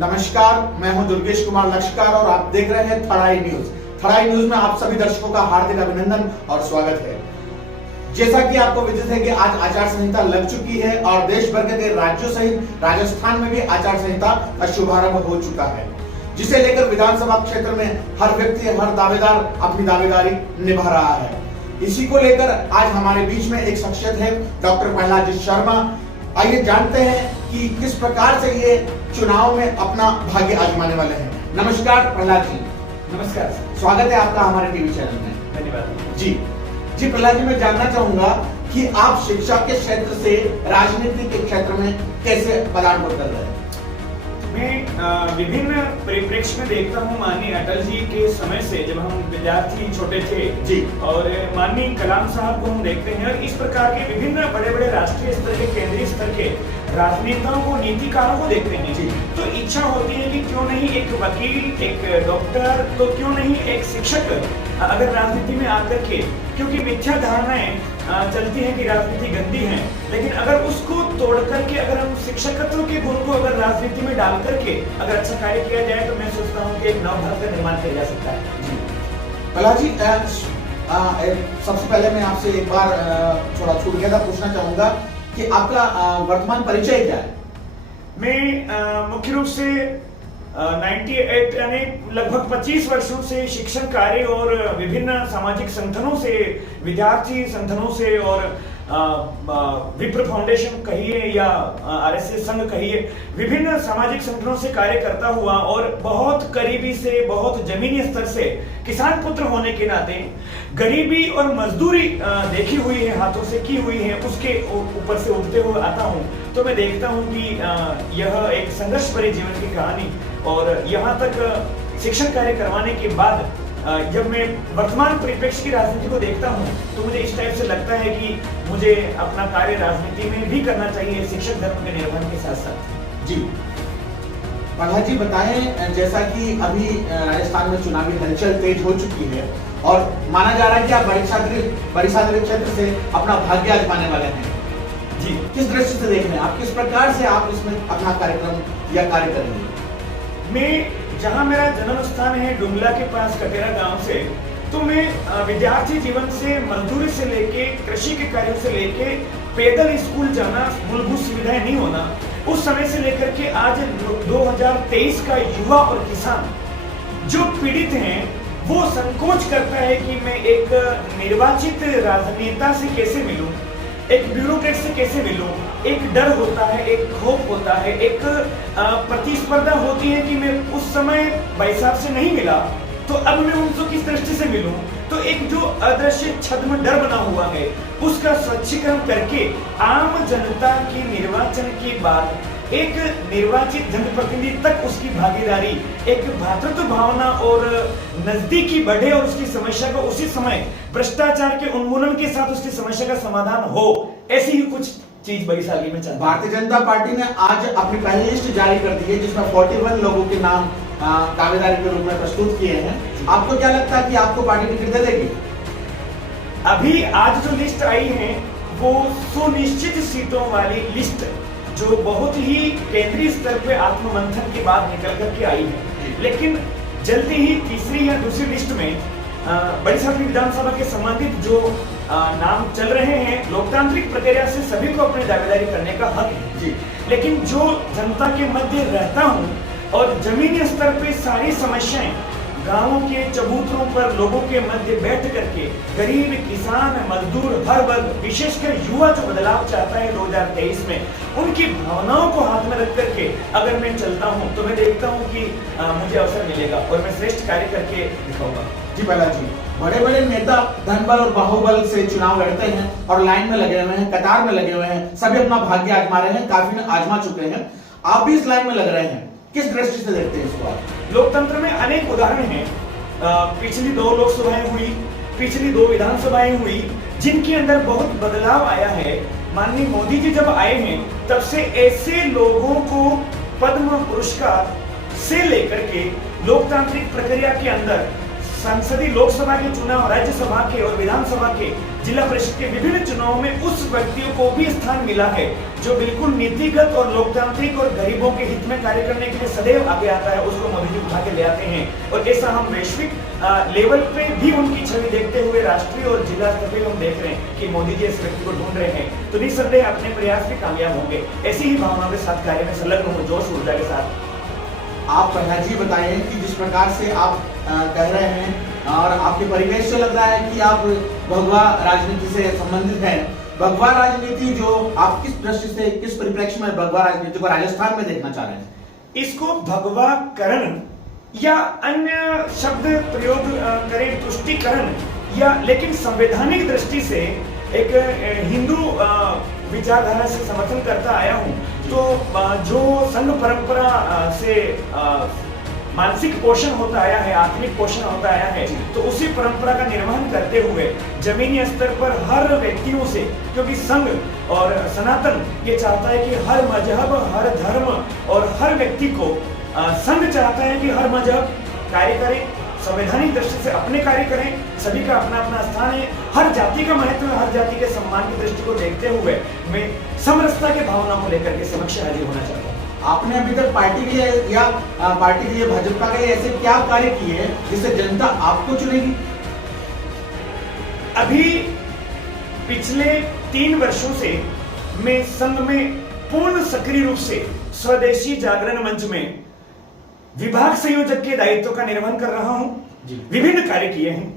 नमस्कार, मैं हूं दुर्गेश कुमार लक्ष्यकार और आप देख रहे हैं थड़ाई न्यूज। थड़ाई न्यूज में आप सभी दर्शकों का हार्दिक अभिनंदन और स्वागत है। जैसा कि आपको विदित है कि आज आचार संहिता लग चुकी है और देश भर के राज्यों सहित राजस्थान में भी आचार संहिता का शुभारंभ हो चुका है, जिसे लेकर विधानसभा क्षेत्र में हर व्यक्ति, हर दावेदार अपनी दावेदारी निभा रहा है। इसी को लेकर आज हमारे बीच में एक शख्सियत है, डॉक्टर प्रहलाद शर्मा। आइए जानते हैं कि किस प्रकार से ये चुनाव में अपना भाग्य आजमाने वाले हैं। नमस्कार प्रहलाद जी। नमस्कार, स्वागत है आपका हमारे टीवी चैनल में। धन्यवाद। जी प्रहलाद जी, मैं जानना चाहूंगा कि आप शिक्षा के क्षेत्र से राजनीति के क्षेत्र में कैसे पदार्पण कर रहे हैं? मैं विभिन्न परिप्रेक्ष्य में देखता हूँ माननीय अटल जी के समय से, जब हम विद्यार्थी छोटे थे जी, और माननीय कलाम साहब को हम देखते हैं, और इस प्रकार के विभिन्न बड़े बड़े राष्ट्रीय स्तर के, केंद्रीय स्तर के राजनेताओं को, नीतिकारों को देखते हैं जी, तो इच्छा होती है कि क्यों नहीं एक वकील, एक डॉक्टर, तो क्यों नहीं एक शिक्षक अगर राजनीति में आकर के, क्योंकि मिथ्या धारणाएं चलती हैं कि राजनीति गंदी है, लेकिन अगर उसको तोड़ करके, अगर हम शिक्षकत्व के गुण को अगर राजनीति में डाल करके अगर अच्छा कार्य किया जाए, तो मैं सोचता हूँ कि एक नव भारत का निर्माण किया जा सकता है जी। प्रहलाद जी, सबसे पहले मैं आपसे एक बार थोड़ा छूट गया था, पूछना चाहूंगा कि आपका वर्तमान परिचय क्या है? मैं मुख्य रूप से 98 यानी लगभग 25 वर्षों से शिक्षण कार्य और विभिन्न सामाजिक संगठनों से, विद्यार्थी संगठनों से और विप्र फाउंडेशन कहिए या आरएसएस संघ कहिए, विभिन्न सामाजिक संगठनों से कार्य करता हुआ और बहुत करीबी से, बहुत जमीनी स्तर से किसान पुत्र होने के नाते गरीबी और मजदूरी देखी हुई है, हाथों से की हुई है, उसके ऊपर से उठते हुए आता हूँ, तो मैं देखता हूँ कि यह एक संघर्ष भरे जीवन की कहानी, और यहाँ तक शिक्षण कार्य करवाने के बाद जब मैं वर्तमान परिप्रेक्ष्य की राजनीति को देखता हूँ, तो मुझे इस टाइप से लगता है कि मुझे अपना कार्य राजनीति में भी करना चाहिए, शिक्षक धर्म के निर्वहन के साथ साथ जी। प्रहलाद जी बताएं, जैसा कि अभी राजस्थान में चुनावी हलचल तेज हो चुकी है और माना जा रहा है कि आप बरिसादरी क्षेत्र से अपना भाग्य आजमाने वाले हैं जी, किस दृष्टि से देख रहे हैं आप, किस प्रकार से आप इसमें अपना कार्यक्रम या कार्य करेंगे? मैं जहाँ मेरा जन्म स्थान है डुंगला के पास कटेरा गांव से, तो मैं विद्यार्थी जीवन से, मजदूरी से लेके, कृषि के कार्यों से लेके, पैदल स्कूल जाना, मूलभूत सुविधाएं नहीं होना, उस समय से लेकर के आज 2023 का युवा और किसान जो पीड़ित हैं, वो संकोच करता है कि मैं एक निर्वाचित राजनेता से कैसे मिलूं, एक ब्यूरोक्रेट से कैसे मिलूं। एक डर होता है, एक खौफ होता है, एक प्रतिस्पर्धा होती है कि मैं उस समय भाई साहब से नहीं मिला, तो अब मैं उनसे किस दृष्टि से मिलूं। तो एक जो अदृश्य छद्म डर बना हुआ है, उसका स्वच्छीकरण करके आम जनता की निर्वाचन के बाद एक निर्वाचित जनप्रतिनिधि तक उसकी भागीदारी, एक भ्रातृत्व भावना और नजदीकी बढ़े और उसकी समस्या को उसी समय भ्रष्टाचार के उन्मूलन के साथ उसकी समस्या का समाधान हो, ऐसी ही कुछ चीज बड़ी साली में चलती है। भारतीय जनता पार्टी ने आज अपनी पहली लिस्ट जारी कर दी है, जिसमें 41 लोगों के नाम दावेदारी के रूप में प्रस्तुत किए हैं। आपको क्या लगता है कि आपको पार्टी टिकट दे देगी? अभी आज जो लिस्ट आई है वो सुनिश्चित सीटों वाली लिस्ट, जो बहुत ही केंद्रीय स्तर पे आत्ममंथन के बाद निकल करके आई है, लेकिन जल्दी ही तीसरी या दूसरी लिस्ट में बड़ी विधानसभा के संबंधित जो नाम चल रहे हैं, लोकतांत्रिक प्रक्रिया से सभी को अपनी दावेदारी करने का हक है जी, लेकिन जो जनता के मध्य रहता हूं और जमीनी स्तर पे सारी समस्याएं गांवों के चबूतरों पर लोगों के मध्य बैठ करके, गरीब, किसान, मजदूर, हर वर्ग, विशेषकर युवा जो बदलाव चाहता है 2023 में, उनकी भावनाओं को हाथ में रख करके अगर मैं चलता हूं, तो मैं देखता हूं कि मुझे अवसर मिलेगा और मैं श्रेष्ठ कार्य करके दिखाऊंगा जी। प्रहलाद जी, बड़े बड़े नेता धनबल और बाहुबल से चुनाव लड़ते हैं और लाइन में लगे हुए हैं, कतार में लगे हुए हैं, सभी अपना भाग्य आजमा रहे हैं, काफी ने आजमा चुके हैं, आप भी इस लाइन में लग रहे हैं, किस दृष्टि से देखते हैं इसको आप? लोकतंत्र में अनेक उदाहरण हैं। पिछली 2 लोकसभाएं हुई, पिछली 2 विधानसभाएं हुई, जिनके अंदर बहुत बदलाव आया है। माननीय मोदी जी जब आए हैं, तब से ऐसे लोगों को पद्म पुरस्कार से लेकर के लोकतांत्रिक प्रक्रिया के अंदर संसदीय लोकसभा के चुनाव, राज्यसभा के और विधानसभा के जिला परिषद के विभिन्न चुनावों में उस व्यक्तियों को भी स्थान मिला है जो बिल्कुल नीतिगत और लोकतांत्रिक और गरीबों के हित में कार्य करने के लिए सदैव आगे आता है, उसको मोदी जी उठा के ले आते हैं। और ऐसा हम वैश्विक लेवल पे भी उनकी छवि देखते हुए राष्ट्रीय और जिला स्तर पे हम देख रहे हैं कि मोदी जी इस व्यक्ति को ढूंढ रहे हैं। तो निस्संदेह अपने प्रयास भी कामयाब होंगे। ऐसी ही भावनाओं के साथ कार्य में संलग्न हो, जोश ऊर्जा के साथ। आप प्रहलाद जी बताइए कि जिस प्रकार से आप कह रहे हैं और आपके परिवेश से लग रहा है कि आप भगवा राजनीति से संबंधित हैं। भगवा राजनीति जो आप किस दृष्टि से, किस परिप्रेक्ष्य में भगवा राजनीति को राजस्थान में देखना चाह रहे हैं? इसको भगवाकरण या अन्य शब्द प्रयोग करें, तुष्टिकरण, या लेकिन संवैधानिक दृष्टि से एक हिंदू विचारधारा से समर्थन करता आया हूं। तो जो संघ परंपरा से मानसिक पोषण होता आया है, आत्मिक पोषण होता आया है, तो उसी परंपरा का निर्वहन करते हुए जमीनी स्तर पर हर व्यक्तियों से, क्योंकि संघ और सनातन ये चाहता है कि हर मजहब, हर धर्म और हर व्यक्ति को, संघ चाहता है कि हर मजहब कार्य करें, संवैधानिक दृष्टि से अपने कार्य करें, सभी का अपना अपना स्थान है, हर जाति का महत्व, हर जाति के सम्मान की दृष्टि को देखते हुए मैं समरसता के भावना को लेकर के समक्ष हाजिर होना चाहता हूँ। आपने अभी तक पार्टी के लिए या पार्टी के लिए, भाजपा के लिए ऐसे क्या कार्य किए हैं जिससे जनता आपको चुनेगी? अभी पिछले 3 वर्षों से मैं संघ में पूर्ण सक्रिय रूप से स्वदेशी जागरण मंच में विभाग संयोजक के दायित्व का निर्वहन कर रहा हूं। विभिन्न कार्य किए हैं।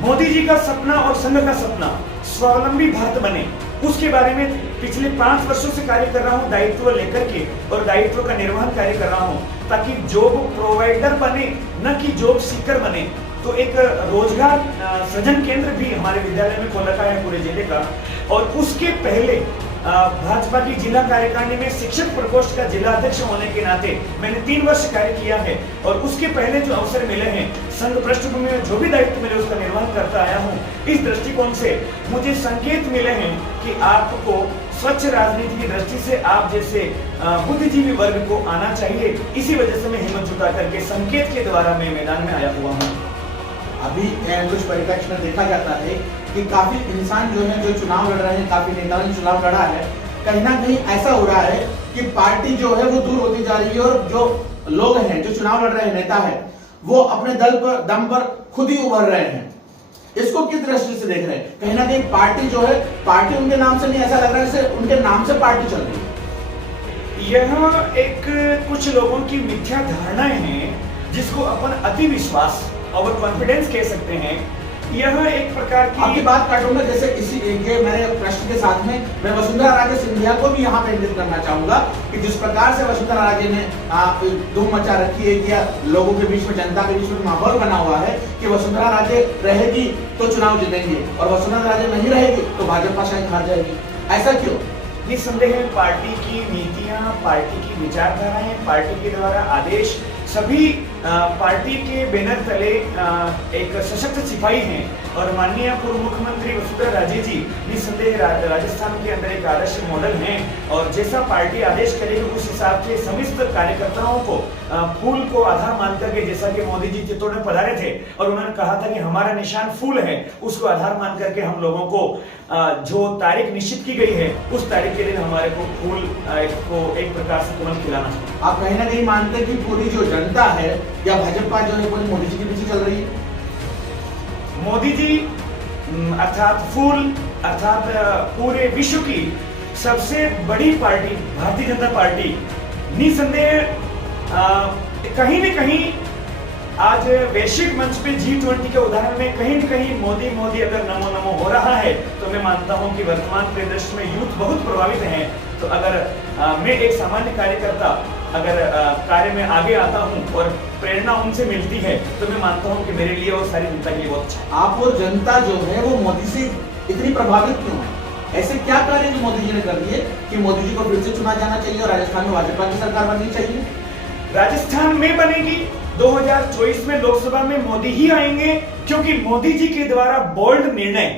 मोदी जी का सपना और संघ का सपना स्वावलंबी भारत बने, उसके बारे में पिछले 5 वर्षों से कार्य कर रहा हूं, दायित्व लेकर के, और दायित्व का निर्वहन कार्य कर रहा हूं ताकि जॉब प्रोवाइडर बने, न कि जॉब सीकर बने। तो एक रोजगार सृजन केंद्र भी हमारे विद्यालय में खोल रखा है पूरे जिले का। और उसके पहले भाजपा की जिला कार्यकारिणी में शिक्षक प्रकोष्ठ का जिला अध्यक्ष होने के नाते मैंने 3 वर्ष कार्य किया है। और उसके पहले जो अवसर मिले हैं, संघ पृष्ठभूमि में जो भी दायित्व मिले उसका निर्वहन करता आया हूं। इस दृष्टिकोण से मुझे संकेत मिले हैं कि आपको स्वच्छ राजनीति की दृष्टि से आप जैसे बुद्धिजीवी वर्ग को आना चाहिए। इसी वजह से मैं हिम्मत जुटा करके संकेत के द्वारा मैं मैदान में आया हुआ हूँ। अभी कुछ परिप्रेक्ष्य में देखा जाता है कि काफी इंसान जो है, जो चुनाव लड़ रहे हैं, काफी नेताओं ने चुनाव लड़ा है, कहीं ना कहीं ऐसा हो रहा है कि पार्टी जो है वो दूर होती जा रही है और जो लोग हैं, जो चुनाव लड़ रहे हैं, नेता है, वो अपने दम पर खुद ही उभर रहे हैं। इसको किस दृष्टि से देख रहे हैं? कहीं ना कहीं पार्टी जो है, पार्टी उनके नाम से नहीं, ऐसा लग रहा है जैसे उनके नाम से पार्टी चल रही है। यह एक कुछ लोगों की मिथ्या धारणाएं हैं जिसको अपन अति विश्वास, ओवर कॉन्फिडेंस कह सकते हैं। यह एक प्रकार की, आपकी बात काटूंगा, जैसे ये मेरे प्रश्न के साथ में मैं वसुंधरा राजे सिंधिया को भी यहाँ पे इंगित करना चाहूंगा कि जिस प्रकार से वसुंधरा राजे ने धूम मचा रखी है कि लोगों के बीच में, जनता के बीच में माहौल बना हुआ है कि वसुंधरा राजे रहेगी तो चुनाव जीतेंगे और वसुंधरा राजे नहीं रहेगी तो भाजपा शायद हार जाएगी। ऐसा क्यों? निस्संदेह पार्टी की नीतियां, पार्टी की विचारधाराएं, पार्टी के द्वारा आदेश, सभी पार्टी के बैनर तले एक सशक्त सिपाही हैं। और माननीय पूर्व मुख्यमंत्री वसुंधरा राजे जी निस्संदेह राजस्थान के अंदर एक आदर्श मॉडल हैं। और जैसा पार्टी आदेश करेगी उस हिसाब से समस्त कार्यकर्ताओं को फूल को आधार मान करके, जैसा कि मोदी जी चित्तौड़ में पधारे थे और उन्होंने कहा था कि हमारा निशान फूल है, उसको आधार मान करके हम लोगों को जो तारीख निश्चित की गई है उस तारीख के लिए हमारे को फूल को एक प्रकार से कमल खिलाना चाहिए। आप कहीं ना कहीं मानते हैं कि पूरी जो जनता है या भाजपा जो है वो मोदी जी के पीछे चल रही है? मोदी जी अर्थात फूल, अर्थात पूरे विश्व की सबसे बड़ी पार्टी भारतीय जनता पार्टी निसंदेह कहीं न कहीं आज वैश्विक मंच पे G20 के उदाहरण में कहीं न कहीं मोदी मोदी अगर नमो नमो हो रहा है तो मैं मानता हूं कि वर्तमान परिदृश्य में यूथ बहुत प्रभावित है। तो अगर मैं एक सामान्य कार्यकर्ता अगर कार्य में आगे आता हूं और प्रेरणा उनसे मिलती है तो मैं मानता हूं कि मेरे लिए और सारी जनता के लिए बहुत अच्छा है। आप और जनता जो है वो मोदी से इतनी प्रभावित क्यों है? ऐसे क्या कार्य जो मोदी जी ने कर दिए कि मोदी जी को फिर से चुना जाना चाहिए और राजस्थान में भाजपा की सरकार बननी चाहिए? राजस्थान में बनेगी, 2024 में लोकसभा में मोदी ही आएंगे, क्योंकि मोदी जी के द्वारा बोल्ड निर्णय,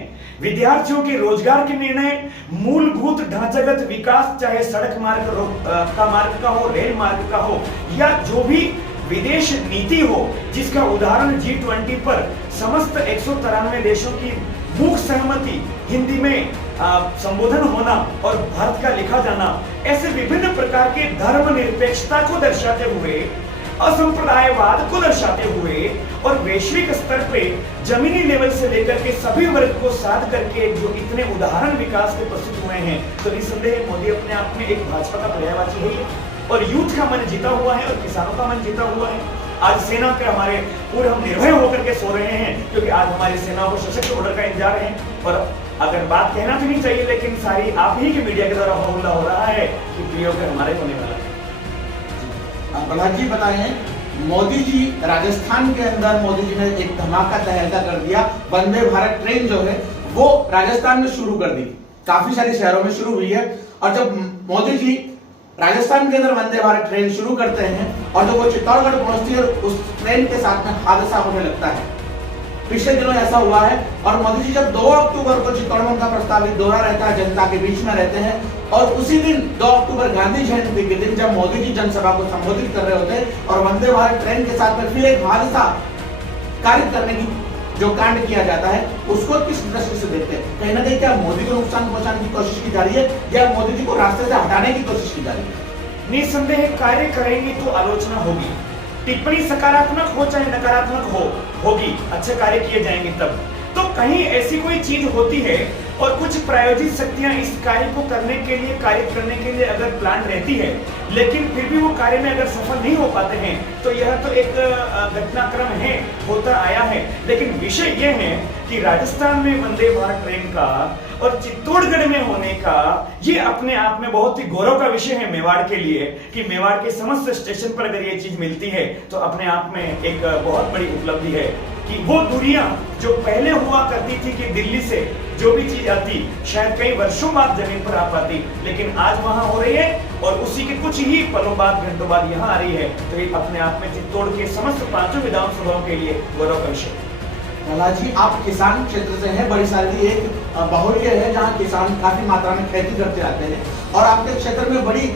विद्यार्थियों के रोजगार के निर्णय, मूलभूत ढांचागत विकास, चाहे सड़क मार्ग का हो, रेल मार्ग का हो, या जो भी विदेश नीति हो, जिसका उदाहरण G20 पर समस्त 193 देशों की मूक सहमति, हिंदी में संबोधन होना और भारत का लिखा जाना, ऐसे विभिन्न प्रकार के धर्मनिरपेक्षता को दर्शाते हुए, असंप्रदायवाद को दर्शाते हुए और वैश्विक स्तर पे जमीनी लेवल से लेकर के सभी वर्ग को साध करके जो इतने उदाहरण विकास के प्रस्तुत हुए हैं, तो निसंदेह मोदी अपने आप में एक भाजपा का पर्यायवाची है और यूथ का मन जीता हुआ है और किसानों का मन जीता हुआ है। आज सेना के हमारे पूरे हम निर्भय होकर के सो रहे हैं, क्योंकि आज हमारी सेना को सशक्त ऑर्डर का इंतजार है। और अगर बात कहना तो नहीं चाहिए, लेकिन सारी आप ही के मीडिया के द्वारा हमला हो रहा है कि पीओके हमारे होने वाला है। प्रहलाद जी बताएं, मोदी जी राजस्थान के अंदर मोदी जी ने एक धमाका तहलका कर दिया। वंदे भारत ट्रेन जो है वो राजस्थान में शुरू कर दी, काफी सारे शहरों में शुरू हुई है। और जब मोदी जी राजस्थान के अंदर वंदे भारत ट्रेन शुरू करते हैं और जब वो चित्तौड़गढ़ पहुंचती है, उस ट्रेन के साथ में हादसा होने लगता है। पिछले दिनों ऐसा हुआ है और मोदी जी जब 2 अक्टूबर को चित्तौड़गढ़ का प्रस्तावित दौरा रहता है, जनता के बीच में रहते हैं और उसी दिन 2 अक्टूबर गांधी जयंती के दिन जब मोदी जी जनसभा को संबोधित कर रहे होते हैं और वंदे भारत ट्रेन के साथ में फिर एक हादसा कारित करने की जो कांड किया जाता है, उसको किस दृष्टि से देखते हैं? कहीं ना कहीं क्या मोदी को नुकसान पहुंचाने की कोशिश की जा रही है या मोदी जी को रास्ते से हटाने की कोशिश की जा रही है? निसंदेह कार्य करेंगे तो आलोचना होगी, टिप्पणी सकारात्मक हो चाहे नकारात्मक होगी, अच्छे कार्य किए जाएंगे तब। तो कहीं ऐसी कोई चीज होती है और कुछ प्रायोजित शक्तियां इस कार्य को करने के लिए, कार्य करने के लिए अगर प्लान रहती है, लेकिन फिर भी वो कार्य में अगर सफल नहीं हो पाते हैं, तो यह तो एक घटनाक्रम है, होता आया है। लेकिन विषय यह है कि राजस्थान में वंदे भारत ट्रेन का और चित्तौड़गढ़ में होने का ये अपने आप में बहुत ही गौरव का विषय है मेवाड़ के लिए, कि मेवाड़ के समस्त स्टेशन पर अगर ये चीज मिलती है तो अपने आप में एक बहुत बड़ी उपलब्धि है कि वो दूरियां जो पहले हुआ करती थी कि दिल्ली से जो भी चीज आती शायद कई वर्षों बाद जमीन पर आ पाती, लेकिन आज वहां हो रही है और उसी के कुछ ही पलों बाद, घंटों बाद यहाँ आ रही है। तो ये अपने आप में चित्तौड़ के समस्त 5 विधानसभाओं के लिए गौरव का विषय है। प्रहलाद जी, आप किसान क्षेत्र से हैं, बड़ी सारी एक बाहुल्य है जहाँ किसान काफी मात्रा में खेती करते आते हैं और आपके क्षेत्र में बड़ी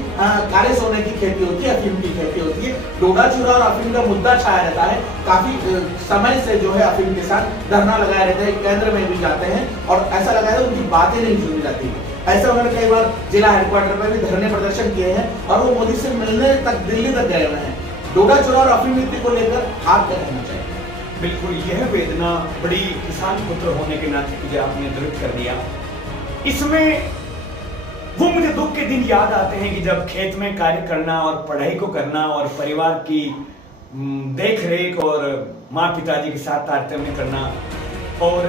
काले सोने की खेती होती है, अफीम की खेती होती है। डोडा चूरा और अफीम का मुद्दा छाया रहता है, काफी समय से जो है अफीम किसान धरना लगाए रहते हैं, केंद्र में भी जाते हैं और ऐसा लगा है उनकी बातें नहीं सुनी जाती। ऐसे उन्होंने कई बार जिला हेडक्वार्टर पर भी धरने प्रदर्शन किए हैं और वो मोदी से मिलने तक दिल्ली तक गए हुए हैं। डोडा चूरा और अफीम नीति को लेकर आप क्या कहना चाहिए? बिल्कुल, यह वेदना बड़ी किसान पुत्र होने के नाते मुझे आपने दृढ़ कर दिया। इसमें वो मुझे दुख के दिन याद आते हैं कि जब खेत में कार्य करना और पढ़ाई को करना और परिवार की देख रेख और माँ पिताजी के साथ तारतम्य करना और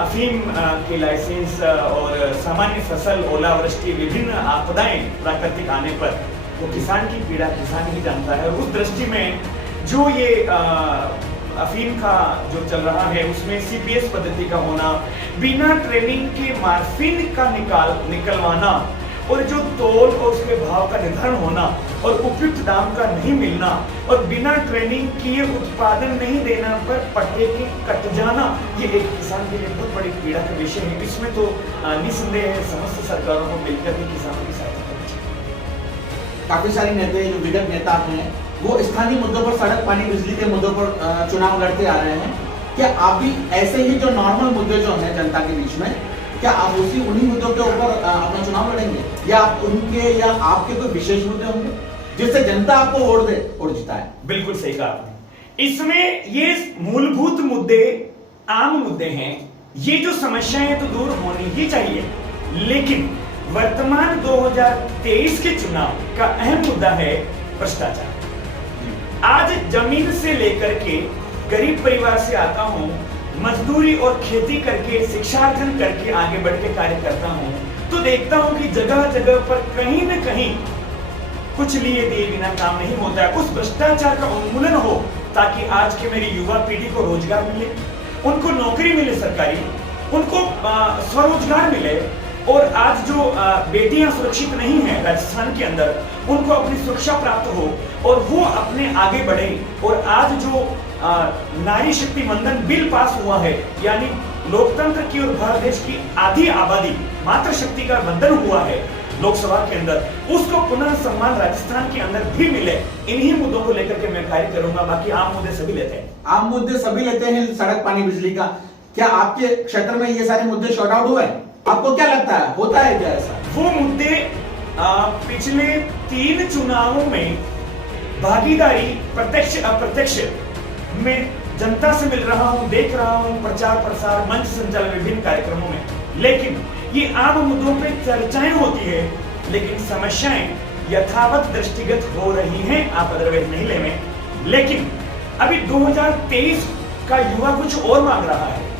अफीम के लाइसेंस और सामान्य फसल, ओलावृष्टि, विभिन्न आपदाएं प्राकृतिक आने पर वो किसान की पीड़ा किसान ही जानता है। उस दृष्टि में जो ये अफीम का जो चल रहा है उसमें सीपीएस पद्धति का होना, बिना ट्रेनिंग के मार्फिन का निकलवाना और जो तौल और उसके भाव का निर्धारण होना और उपयुक्त दाम का नहीं मिलना और बिना ट्रेनिंग किए उत्पादन नहीं देना पर पट्टे के कट जाना, ये एक किसान के लिए बहुत बड़ी पीड़ा का विषय है। इसमें तो निसंदेह समस्त सरकारों को मिलकर के किसानों की सहायता करनी चाहिए। काफी सारे नेता जो विगत नेता हैं वो स्थानीय मुद्दों पर, सड़क, पानी, बिजली के मुद्दों पर चुनाव लड़ते आ रहे हैं। क्या आप भी ऐसे ही जो नॉर्मल मुद्दे जो हैं जनता के बीच में, क्या आप उन्हीं मुद्दों के ऊपर अपना चुनाव लड़ेंगे या आप उनके या आपके कोई विशेष मुद्दे होंगे जिससे जनता आपको वोट दे और जिताए? बिल्कुल सही कहा आपने। इसमें ये मूलभूत मुद्दे, आम मुद्दे हैं, ये जो समस्याएं तो दूर होनी ही चाहिए, लेकिन वर्तमान 2023 के चुनाव का अहम मुद्दा है भ्रष्टाचार। आज जमीन से लेकर के गरीब परिवार से आता हूं, मजदूरी और खेती करके, शिक्षार्जन करके आगे बढ़ के कार्य करता हूं, तो देखता हूं कि जगह जगह पर कहीं न कहीं कुछ लिए दिए बिना काम नहीं होता है। उस भ्रष्टाचार का उन्मूलन हो ताकि आज की मेरी युवा पीढ़ी को रोजगार मिले, उनको नौकरी मिले सरकारी, उनको स्वरोजगार मिले और आज जो बेटियां सुरक्षित नहीं हैं राजस्थान के अंदर, उनको अपनी सुरक्षा प्राप्त हो और वो अपने आगे बढ़े। और आज जो नारी शक्ति वंदन बिल पास हुआ है, यानी लोकतंत्र की और भारत देश की आधी आबादी मातृशक्ति का वंदन हुआ है लोकसभा के अंदर, उसको पुनः सम्मान राजस्थान के अंदर भी मिले। इन्हीं मुद्दों को लेकर के मैं कार्य करूंगा। बाकी आम मुद्दे सभी लेते हैं, आम मुद्दे सभी लेते हैं, सड़क, पानी, बिजली का। क्या आपके क्षेत्र में ये सारे मुद्दे शॉर्ट आउट हुए? आपको क्या लगता है, होता है क्या ऐसा? वो मुद्दे पिछले 3 चुनावों में भागीदारी प्रत्यक्ष अप्रत्यक्ष में जनता से मिल रहा हूं, देख रहा हूं, प्रचार प्रसार मंच संचालन विभिन्न कार्यक्रमों में। लेकिन ये आम मुद्दों पे चर्चाएं होती है, लेकिन समस्याएं यथावत दृष्टिगत हो रही हैं, आप अदरवाइज नहीं लेंगे। लेकिन अभी 2023 का युवा कुछ और मांग रहा है।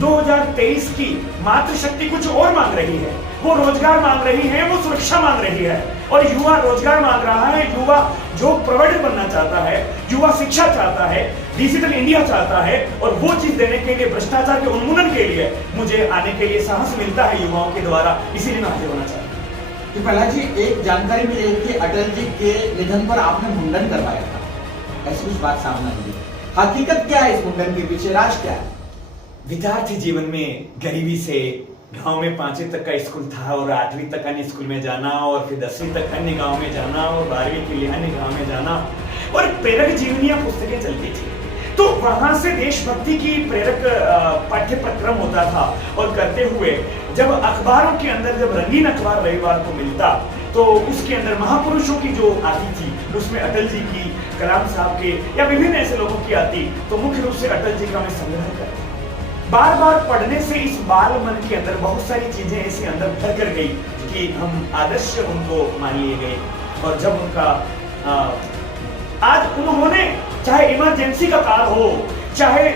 2023 की मातृशक्ति कुछ और मांग रही है। वो रोजगार मांग रही है, वो सुरक्षा मांग रही है। और युवा रोजगार मांग रहा है, युवा जो प्रोवाइडर बनना चाहता है, युवा शिक्षा चाहता है, डिजिटल इंडिया चाहता है। और वो चीज देने के लिए, भ्रष्टाचार के उन्मूलन के लिए मुझे आने के लिए साहस मिलता है युवाओं के द्वारा, इसीलिए मैं हाजिर होना चाहता हूँ। तो प्रहलाद जी, एक जानकारी मिली है कि अटल जी के निधन पर आपने मुंडन करवाया था, ऐसी कुछ बात सामने आई है। हकीकत क्या है इस मुंडन के पीछे, राज क्या है? विद्यार्थी जीवन में गरीबी से गांव में 5वीं तक का स्कूल था और 8वीं तक अन्य स्कूल में जाना और फिर 10वीं तक अन्य गांव में जाना और 12वीं के लिए अन्य गांव में जाना और प्रेरक जीवनियां पुस्तकें चलती थी। तो वहां से देशभक्ति की प्रेरक पाठ्यक्रम होता था। और करते हुए जब अखबारों के अंदर, जब रंगीन अखबार रविवार को मिलता, तो उसके अंदर महापुरुषों की जो आती थी, उसमें अटल जी की, कलाम साहब के या विभिन्न ऐसे लोगों की आती, तो मुख्य रूप से अटल जी का मैं संग्रह करता। बार बार पढ़ने से इस बाल मन के अंदर बहुत सारी चीजें ऐसे अंदर भर कर गई कि हम आदर्श उनको मान लिए गए। और जब उनका आज उन्होंने, चाहे इमरजेंसी का काल हो, चाहे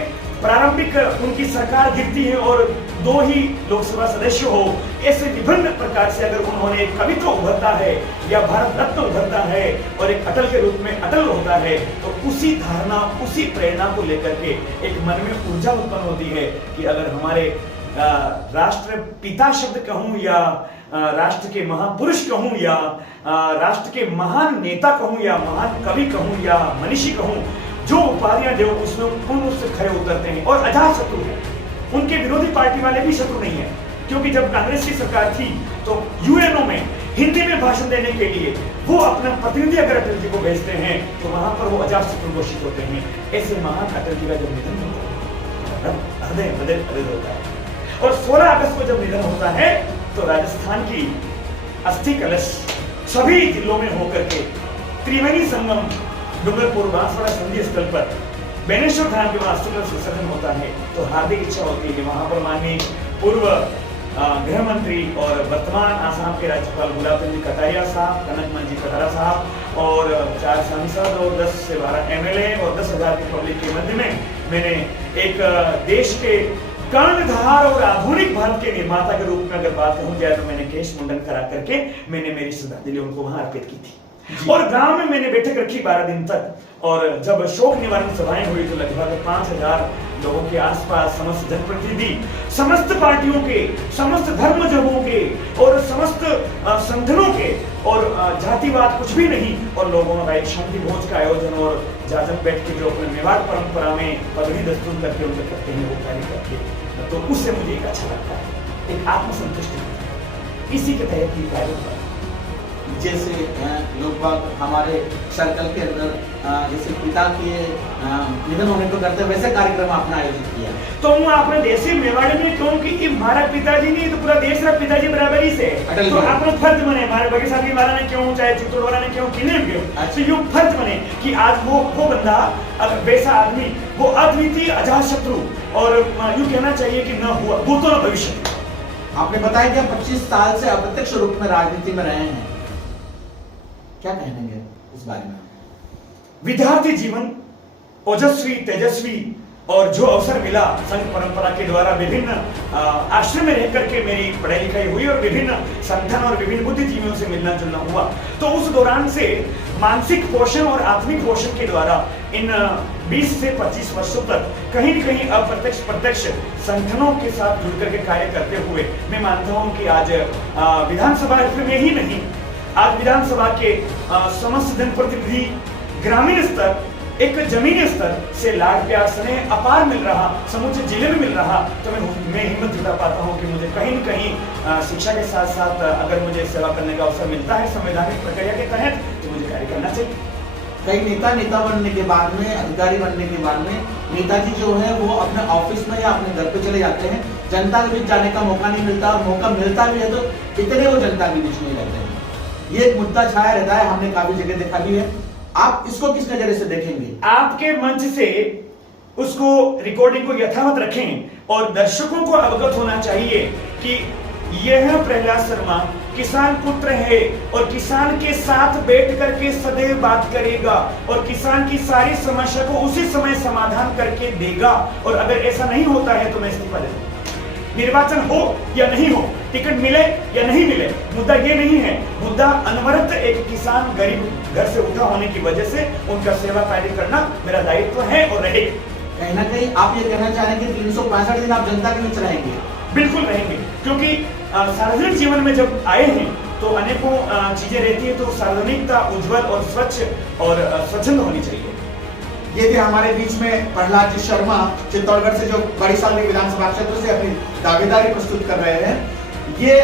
प्रारंभिक उनकी सरकार गिरती है और 2 ही लोकसभा सदस्य हो, ऐसे विभिन्न प्रकार से अगर उन्होंने एक कवित्व उभरता है या भारत रत्न उभरता है और एक अटल के रूप में अटल होता है, तो उसी धारणा, उसी प्रेरणा को लेकर के एक मन में ऊर्जा उत्पन्न होती है कि अगर हमारे राष्ट्र पिता शब्द कहूं या राष्ट्र के महापुरुष कहूं या राष्ट्र के महान नेता कहूं या महान कवि कहूं या मनीषी कहूं, जो उपाधियां दे उसमें पूर्ण रूप से खड़े उतरते हैं और अजात शत्रु है। उनके विरोधी पार्टी वाले भी शत्रु नहीं है, क्योंकि जब कांग्रेस की सरकार थी तो यूएनओ में हिंदी में भाषण देने के लिए वो अपना प्रतिनिधि अगर अटल जी को भेजते हैं तो वहां पर वो अजात शत्रु घोषित होते हैं। ऐसे महान अटल जी का जब निधन होता है, हृदय बदल होता है। और 16 अगस्त को जब निधन होता है तो राजस्थान की अस्थि कलश सभी जिलों में होकर के त्रिवेणी संगम डूंगरपुर बांसवाड़ा संधि स्थल पर बेनेश्वर धाम के वहां अस्थि कलश विसर्जन होता है। तो हार्दिक इच्छा होती है वहां पर माननीय पूर्व गृह मंत्री और वर्तमान आसाम के राज्यपाल गुलाब चंद कटारिया साहब, कनकमल जी कटारा साहब और 4 सांसद और 10 से 12 एमएलए और 10,000 की पब्लिक के मध्य में मैंने एक देश के कर्णधार और आधुनिक भारत के निर्माता के रूप में अगर बात कहूं जाए तो मैंने केश मुंडन करा करके मैंने मेरी श्रद्धांजलि उनको वहां अर्पित की थी। और गांव में मैंने बैठक रखी 12 दिन तक। और जब शोक निवारण सभाएं हुई तो लगभग 5,000 लोगों के आसपास समस्त जनप्रतिनिधि, समस्त पार्टियों के, समस्त धर्मजगों के और समस्त संगठनों के और जातिवाद कुछ भी नहीं, और लोगों का एक शांति भोज का आयोजन और जाजम बैठ के जो अपने मेवाड़ परंपरा में पगड़ी दस्तूर करके उनके करते हैं वो कार्य करके, तो उससे मुझे एक अच्छा लगता है, एक आत्मसंतुष्टि। इसी के तहत ये कार्य जैसे लोग बाग हमारे सर्कल के अंदर जैसे पिता के निधन होने को करते वैसे कार्यक्रम आपने आयोजित किया। तो हूँ आपने देशी मेवाड़े में क्यों कि हमारा पिताजी नहीं तो पूरा देश रा पिताजी बराबरी से, तो आपने फर्ज बने हमारे बगे साहब की वाला ने क्यों, चाहे चित्तौड़ वाला ने क्यों, किन्ने क्यों, तो ये फर्ज बने कि आज वो बंदा वैसा आदमी, वो अद्वितीय अजात शत्रु और यूं कहना चाहिए कि न हुआ भूतो न भविष्य। आपने बताया कि 25 साल से अप्रत्यक्ष रूप में राजनीति में रहे हैं, क्या कहेंगे इस बारे में? विद्यार्थी जीवन ओजस्वी, तेजस्वी और जो अवसर मिला संघ परंपरा के द्वारा विभिन्न आश्रम में रहकर के मेरी पढ़ाई लिखाई हुई और विभिन्न संगठन और विभिन्न बुद्धिजीवियों से मिलना जुलना हुआ, तो उस दौरान से मानसिक पोषण और आत्मिक पोषण के द्वारा इन 20 से 25 वर्षों तक कहीं न कहीं अप्रत्यक्ष प्रत्यक्ष संगठनों के साथ जुड़ करके कार्य करते हुए मैं मानता हूं कि आज विधानसभा में ही नहीं, आज विधानसभा के समस्त जनप्रतिनिधि ग्रामीण स्तर, एक जमीनी स्तर से लाड प्यार स्नेह अपार मिल रहा, समूचे जिले में मिल रहा, तो मैं हिम्मत जुटा पाता हूं कि मुझे कहीं न कहीं शिक्षा के साथ साथ अगर मुझे सेवा करने का अवसर मिलता है संवैधानिक प्रक्रिया के तहत तो मुझे कार्य करना चाहिए। कई नेता बनने के बाद में, अधिकारी बनने के बाद में नेताजी जो है वो अपने ऑफिस में या अपने घर पे चले जाते हैं, जनता के बीच जाने का मौका नहीं मिलता, और मौका मिलता भी है तो इतने वो जनता के बीच नहीं रहते हैं। ये एक मुद्दा छाया रहता है, हमने काफी जगह देखा भी है। आप इसको किस नजरिए से देखेंगे? आपके मंच से उसको रिकॉर्डिंग को यथावत रखें और दर्शकों को अवगत होना चाहिए कि यह प्रहलाद शर्मा किसान पुत्र है और किसान के साथ बैठ करके सदैव बात करेगा और किसान की सारी समस्या को उसी समय समाधान करके देगा। और अगर ऐसा नहीं होता है तो मैं इस्तीफा दे दूंगा। निर्वाचन हो या नहीं हो, टिकट मिले या नहीं मिले, मुद्दा ये नहीं है। मुद्दा अनवरत एक किसान गरीब घर से उठा होने की वजह से उनका सेवा कार्य करना मेरा दायित्व है और रहेगा। कहीं ना कहीं आप ये कहना चाहेंगे 365 दिन आप जनता के बीच रहेंगे? बिल्कुल रहेंगे, क्योंकि सार्वजनिक जीवन में जब आए हैं तो अनेकों चीजें रहती है, तो सार्वजनिकता उज्जवल और स्वच्छ और स्वच्छंद होनी चाहिए। ये थे हमारे बीच में प्रहलाद जी शर्मा, चित्तौड़गढ़ से, जो बड़ी सालनी विधानसभा क्षेत्र से अपनी दावेदारी प्रस्तुत कर रहे हैं। ये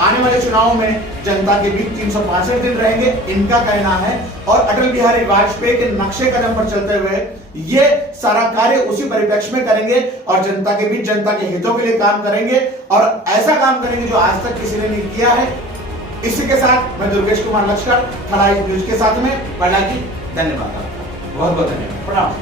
आने वाले चुनावों में जनता के बीच 365 दिन रहेंगे, इनका कहना है। और अटल बिहारी वाजपेयी के नक्शे कदम पर चलते हुए ये सारा कार्य उसी परिप्रेक्ष्य में करेंगे और जनता के बीच, जनता के हितों के लिए काम करेंगे, और ऐसा काम करेंगे जो आज तक किसी ने नहीं किया है। इसी के साथ मैं दुर्गेश कुमार लश्कर, थराई न्यूज के साथ में प्रहलाद जी, धन्यवाद आपका, बहुत बहुत धन्यवाद, प्रणाम।